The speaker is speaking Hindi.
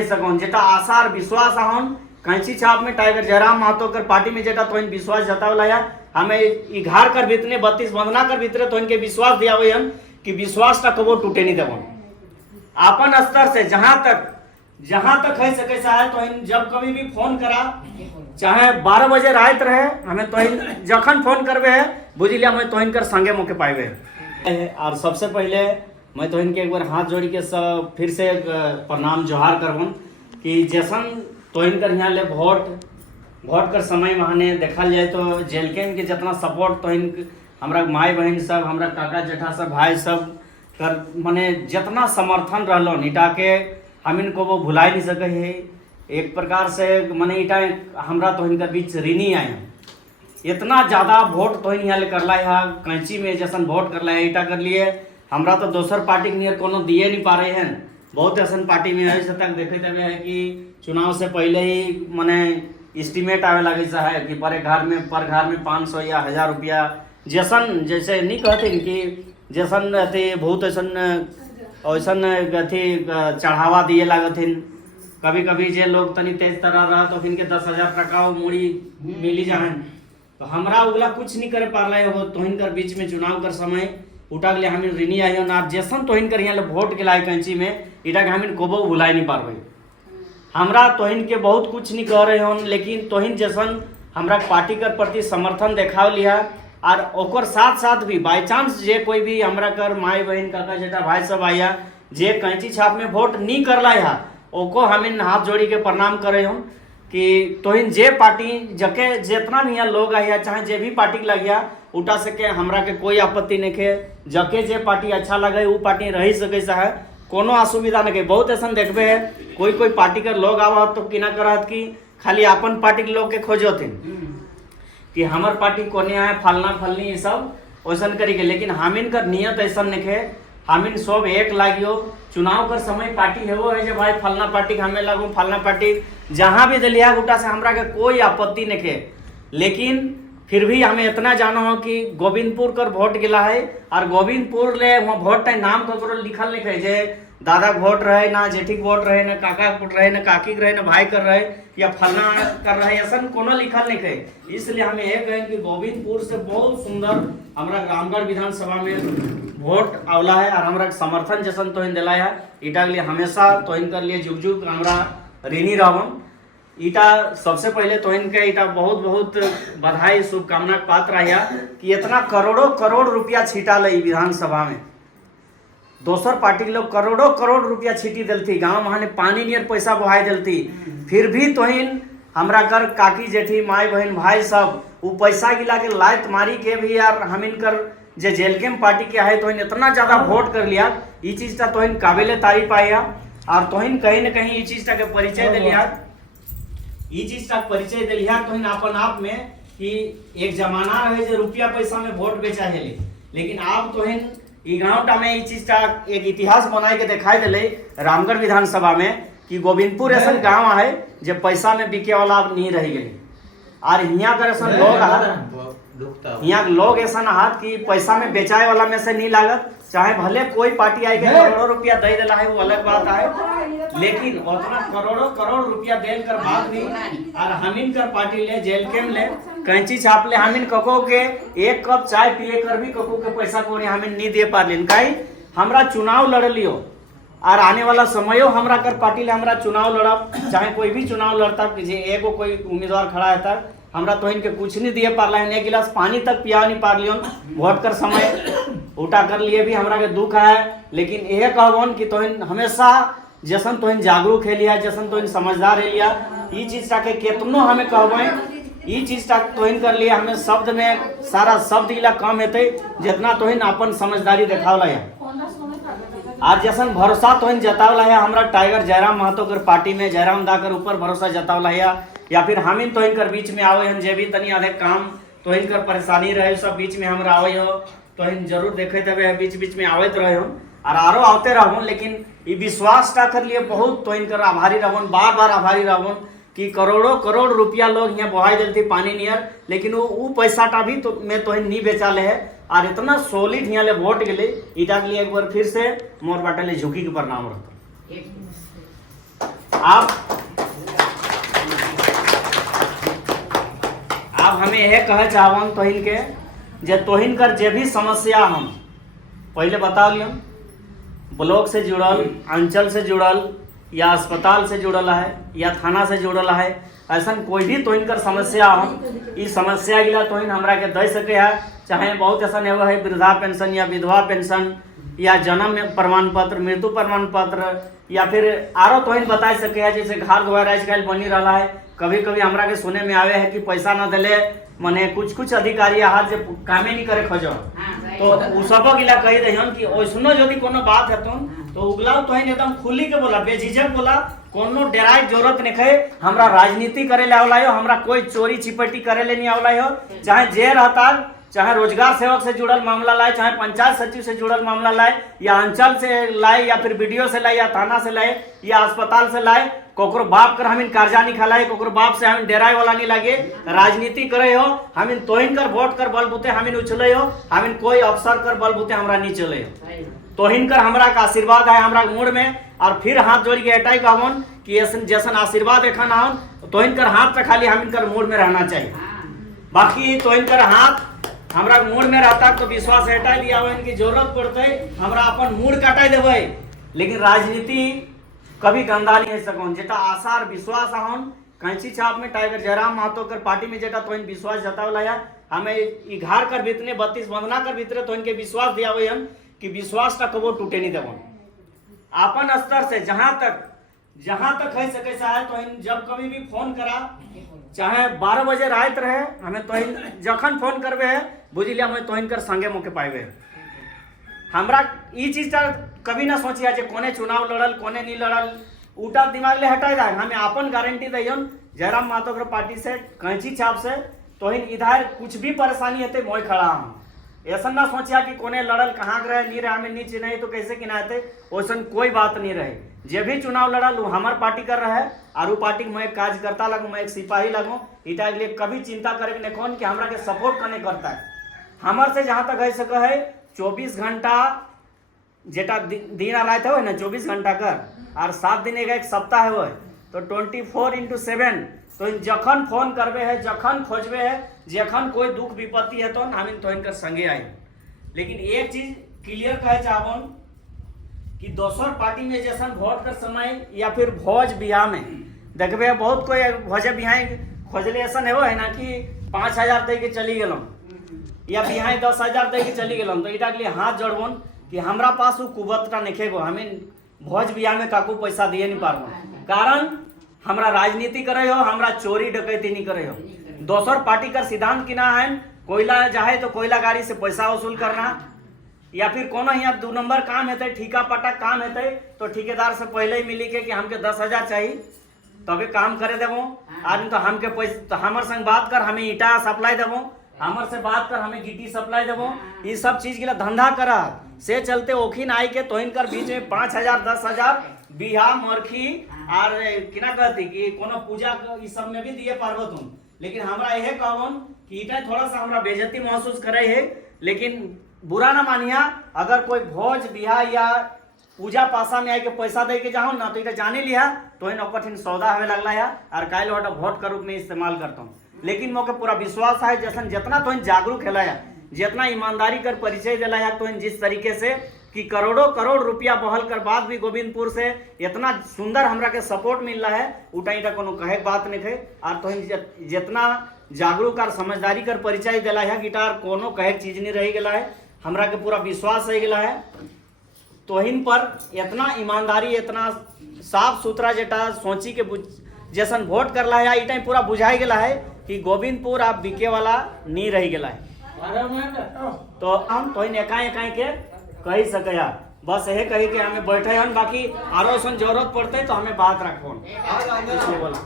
नहीं सकन जेटा आशा और विश्वास आहन कैंची छाप में टाइगर जयराम महतो कर पार्टी में जेटा तोइन विश्वास जतावला है हमें 11 कर भीतरे 32 वंदना कर भीतरे तो इनके विश्वास दिया हुए हम कि विश्वास का कबो टूटे नहीं देवन अपन स्तर से जहां तक है सके है तो इन जब कभी भी फोन करा चाहे 12 बजे रात रहे हमें तो इन जखन फोन करबे है बुझ लिया मैं तो इनकर संगे मौके पाइबे और सबसे पहले मैं तो इनके एक बार हाथ जोड़ के सब फिर से प्रणाम जोहार करबन कि जैसन तो इनकर यहाँ ले वोट कर समय महाने देखल जाए तो जेलकेन के जितना सपोर्ट तो इन हमरा माई बहन सब हमरा काका जेठा सब भाई सब कर माने जितना समर्थन रहलो ईटा के हम इनको वो भुला नहीं सके है एक प्रकार से माने ईटा हमरा तो इनका बीच ऋणी आए इतना ज़्यादा वोट तो यहाँ ले करला है कैंची में जैसन वोट करला है ईटा कर लिए हमरा तो दोसर पार्टी के नियर कोनो दिए नहीं पा रहे हैं बहुत ऐसा पार्टी में अभी तक देखे तबे है कि चुनाव से पहले ही माने एस्टिमेट आवे लगे है कि पर घर में 500 या 1000 रुपया जैसन जैसे नहीं कहते कि जैसन अथी बहुत ऐसन अथी चढ़ावा दिए लागथिन कभी कभी जे लोग तनी तेज तरह रहा तो फिर के 10,000 टका मूड़ी मिली जाए तो हमरा उगला कुछ नहीं करे पा रहे हो तो इनकर बीच में चुनाव कर समय उठा के लिए हमें ऋणी आई हो ना जैसन तो इनकर यहाँ वोट के लाए कैंची में इटा के हमें कोबो भुलाई नहीं पा रही हमरा तोहिन के बहुत कुछ नहीं कह रहे हो लेकिन तोहिन जैसन हमरा पार्टी कर प्रति समर्थन देखाव लिया और ओकर साथ साथ भी बाई चांस जे कोई भी हमरा कर माई बहन काका जेठा भाई सब आया जे कैंची छाप में वोट नहीं करला है ओको हमें हाथ जोड़ी के प्रणाम करे हो कि तोहिन जे पार्टी जके जितना भी यहाँ लोग आया चाहे जे भी पार्टी लगिया उठा सके हमरा के कोई आपत्ति नहीं के जके जे पार्टी अच्छा लगे वो पार्टी रही सके है कोनो असुविधा नहीं के बहुत ऐसा देखबे है कोई पार्टी के लोग आवा तो किना करत कि खाली अपन पार्टी के लोग के खोजथिन कि हमार पार्टी कोने आए फलना फलनी ये सब वैसन करी के लेकिन हमिन कर नियत ऐसा नहीं है हमिन सब एक लागियो चुनाव कर समय पार्टी है वो है जो भाई फलना पार्टी हमें लागू फलना पार्टी जहाँ भी दिलिया गुटा से हमरा के कोई आपत्ति नहीं है लेकिन फिर भी हमें इतना जाना हो कि गोविंदपुर कर वोट गिला है और गोविंदपुर ले वहाँ वोट नाम को लिखल नहीं है जे दादा वोट रहे ना जेठी वोट रहे ना काका वोट रहे ना काकी रहे ना भाई कर रहे या फलना कर रहे ऐसा कोनो लिखल नहीं है इसलिए हमें ये कहें कि गोविंदपुर से बहुत सुंदर हमारा रामगढ़ विधानसभा में वोट आवला है और हमारा समर्थन जैसन तो दिला है ईटा के लिए हमेशा तो इनकर लिए जुग जुग हमारा ऋणी रहम ईटा सबसे पहले तो इनके ईटा बहुत बहुत बधाई शुभकामना पात्र रहा कि इतना करोड़ रुपया छीटा ले विधानसभा में दोसर पार्टी के लोग करोड़ रुपया छीटी दिलती गाँव वहाँ पानी नियर पैसा बहाई दिलती फिर भी तोहिन हमरा कर काकी जेठी माई बहन भाई सब वो पैसा गिला के लात मारी के भी यार हम इनकर जे जेलकेम पार्टी के है तोहिन इतना ज़्यादा वोट कर लिया ये चीज़ का तोहिन काबिले तारीफ आया और तोहिन कहीं न कहीं ये चीज़ का परिचय दिलिया ये चीज का परिचय दिलिया तोहिन अपन आप में कि एक जमाना रहे जो रुपया पैसा में वोट बेचा है लेकिन आप तोहिन गाँव में ये चीज का एक इतिहास बनाए के दिखाई दिले रामगढ़ विधानसभा में कि गोविंदपुर ऐसा गाँव है जो पैसा में बिके वाला अब नहीं रह गए और यहाँ का ऐसा लोग यहाँ लोग ऐसा हाथ कि पैसा में बेचाए वाला में से नहीं लागत चाहे भले कोई पार्टी आई के करोड़ों रुपया दे दिला है वो अलग बात है लेकिन उतना करोड़ रुपया देल कर बाद भी और हमिन कर पार्टी ले जेल केम ले कैंची छाप ले हमिन कको के एक कप चाय पिए कर भी कको के पैसा को हमिन नहीं दे पा लेन काई हमरा चुनाव लड़ लियो और आने वाला समयो हमरा कर पार्टी ले हमरा चुनाव लड़ब चाहे कोई भी चुनाव लड़ता जे एगो कोई उम्मीदवार खड़ा है हमरा तो इनके कुछ नहीं दिए पार है एक गिलास पानी तक पिया नहीं पार लियो वोट कर समय उठा कर लिए भी हमरा के दुख है लेकिन यह कहबन कि तोहिन हमेशा जैसन तोहिन जागरूक है लिया जैसन तोहिन समझदार है लिया ये चीज के केतनो हमें कहबे ये चीज तोहिन कर लिया हमें शब्द में सारा शब्द गिला कम हेते जितना तोहिन अपन समझदारी देखावला है आज जैसन भरोसा तोहिन जतावला है हमरा टाइगर जयराम महतो कर पार्टी में जयराम दा कर ऊपर भरोसा जतावला है या फिर हम तो इनकर बीच में आवे हम जे भी तनी आधे काम तो इनकर परेशानी रहे सब बीच में हमरा आवे हो तो इन जरूर देखे तबे बीच में आवत रहे हो और आरो आवते रहूँ लेकिन ये विश्वास टा कर लिए बहुत तो इनकर आभारी रहूँ बार आभारी रहूँ कि करोड़ रुपया लोग यहाँ बहाई देती पानी नियर लेकिन वो पैसा टा भी तो मैं तो नहीं बेचा ले है और इतना सॉलिड यहाँ ले वोट गए इटा के लिए एक बार फिर से मोर बाटे ले झुकी के प्रणाम रहता। आप हमें यह कह चाहन तोहिन के जे तोहिन कर जे भी समस्या हम पहले बता लियो, ब्लॉक से जुड़ल, अंचल से जुड़ल, या अस्पताल से जुड़ल है, या थाना से जुड़ल है, ऐसा कोई भी तोहिन कर समस्या हम इस समस्या गिला तोहिन हमरा के दे सके है। चाहे बहुत ऐसा एगो है वृद्धा पेंशन या विधवा पेंशन या जन्म प्रमाण पत्र, मृत्यु प्रमाण पत्र, या फिर आरो तोहिन बता सके है। जैसे घर द्वार आजकल बनी रहा है, कभी कभी हमरा के सुने में आवे है कि पैसा न दिले मने कुछ कुछ अधिकारी हाथ से कामे नहीं करे खोजो, तो उ सब गिला कही दहन कि ओइसनो यदि कोनो बात हेतन तो उगलाव तोहिन एकदम खुली के बोला, बेझिझक बोला, कोनो डराई जरूरत नहीं है। हमरा राजनीति करे ले आवला हो, हमरा कोई चोरी चिपटी करे ले नहीं आवला हो। चाहे जे रहता, चाहे रोजगार सेवक से जुड़ल मामला लाए, चाहे पंचायत सचिव से जुड़ल मामला लाए, या अंचल से लाए, या फिर बीडीओ से लाए, या थाना से लाए, या अस्पताल से लाए, कोकरो बाप कर हमिन कर्जा नहीं खिलाए, कोकरो बाप से हमिन डेराय वाला नहीं लगे। राजनीति करे हो हमिन तोहिन कर वोट कर बलबूते हमिन उछले हो, हमिन कोई अफसर कर बलबूते हमरा नहीं चले हो। तोहिन कर हमरा का आशीर्वाद है हमरा मूड में, और फिर हाथ जोड़ के हटाई कहन कि जैसन आशीर्वाद एखन आन तोहिन कर हाथ पे खाली हमिन कर मूड में रहना चाहिए। बाकी तोहिन कर हाथ हमरा मूड में रहता तो विश्वास हटा दिया इनकी जरूरत पड़ते हमरा अपन मूड कटाई देवे, लेकिन राजनीति कभी गंदा नहीं है सकन। जेटा आशा और विश्वास हन कैंची छाप में टाइगर जयराम महतो कर पार्टी में जेटा तो विश्वास जतावला है, हमें 11 कर भीतरे 32 वंदना कर भीतरे तो इनके विश्वास दिया हुए हम कि विश्वास का कबो टूटे नहीं देवन। अपन स्तर से जहां तक है सके है तो जब कभी भी फोन करा, चाहे 12 बजे रात रहे, हमें तो जखन फोन करबे है बुझलिया हमें तोहिन कर संगे मौके पाएबे। हमरा ई चीज कभी ना सोचिया जे कोने चुनाव लड़ल कोने नहीं लड़ल, उल्टा दिमाग ले हटाई दा। हमें अपन गारंटी दियन जयराम महतो के पार्टी से कैंची छाप से तोहिन इधर कुछ भी परेशानी हेते मोय खड़ा हम। ऐसा ना सोचिया कि कोने लड़ल कहाँ रहे नहीं रहे, हमें नीचे नहीं तो कैसे किनाते, वैसन कोई बात नहीं रहे। जे भी चुनाव लड़ल वो हमार पार्टी कर रहा है, और वो पार्टी में एक कार्यकर्ता लगू, मैं एक सिपाही लगू। इटा के लिए कभी चिंता करे नहीं कौन कि हमरा के सपोर्ट करने करता है। हमार से जहाँ तक है सके है 24 घंटा जेटा दिन आ रात है ना 24 घंटा कर, और 7 दिन एक सप्ताह है तो 24/7 तो जखन फोन करबे है, जखन खोजबे है, जखन कोई दुख विपत्ति है तो हम तो इनकर संगे आई। लेकिन एक चीज क्लियर कहे चाहन कि दोसर पार्टी में जैसन वोट कर समय या फिर भोज बियाह में देखबे बहुत कोई भोजे बिहाई खोजले ऐसा है ना कि 5000 दे के चली गल या बिहाई 10,000 दे के चली गल, तो इटा के लिए हाथ जोड़बन कि हमरा पास वो कुबतटा नहीं गो, हमें भोज बियाह में काकू पैसा दिए नहीं पारबो। कारण हमरा राजनीति करे हो, हमरा चोरी डकैती नहीं करे हो। दोसर पार्टी का सिद्धांत किना है, कोयला चाहे तो कोयला गाड़ी से पैसा वसूल करना, या फिर कोनो यहाँ 2 नंबर काम हेते, ठीका पटा काम हेते तो ठेकेदार से पहले ही मिली के कि हमके 10,000 चाहिए तबे काम करे देवो। आदमी तो हमके पैसा तो हमार संग बात कर, हमें ईटा सप्लाई देवो, हमार से बात कर हमें गिट्टी सप्लाई देवो। ये सब चीज के लिए धंधा करा से चलते ओखिन आई के तोहिन कर बीच में 5,000 10,000 बिहा मरखी और किना कहती कि कोनो पूजा इस सब में भी दिए पारबो तुम। लेकिन हमरा यह कहन कि इटा थोड़ा सा हमरा बेइज्जती महसूस करे है, लेकिन बुरा ना मानिया। अगर कोई भोज बिहा या पूजा पासा में आके पैसा दे के जाओ ना तो इटा जाने लिया तो इन कठिन सौदा हमें लगला है और काल वाटा वोट के रूप में इस्तेमाल करता हूँ। लेकिन मोके पूरा विश्वास है जैसन जितना तो जागरूक है, जितना ईमानदारी कर परिचय दिला है, तो जिस तरीके से कि करोड़ों करोड़ रुपया बहल कर बाद भी गोविंदपुर से इतना सुंदर हमरा के सपोर्ट मिल रहा है, उटा इटा कोनो कहे बात नहीं थे। और तो जितना जागरूक और समझदारी कर परिचय दिला है गिटार कोनो कहे चीज नहीं रही गला है, हमरा के पूरा विश्वास रह गया है। तो इन पर इतना ईमानदारी इतना साफ सुथरा जेटा सोची के जैसन वोट करला है इटा पूरा बुझाई गया है कि गोविंदपुर आप बिके वाला नहीं रह गया है। तो हम तो एकाएक के कही सके यार, बस यही कही कि हमें बैठे हैं, बाकी आरो जरूरत पड़ते तो हमें बात रखो बोला।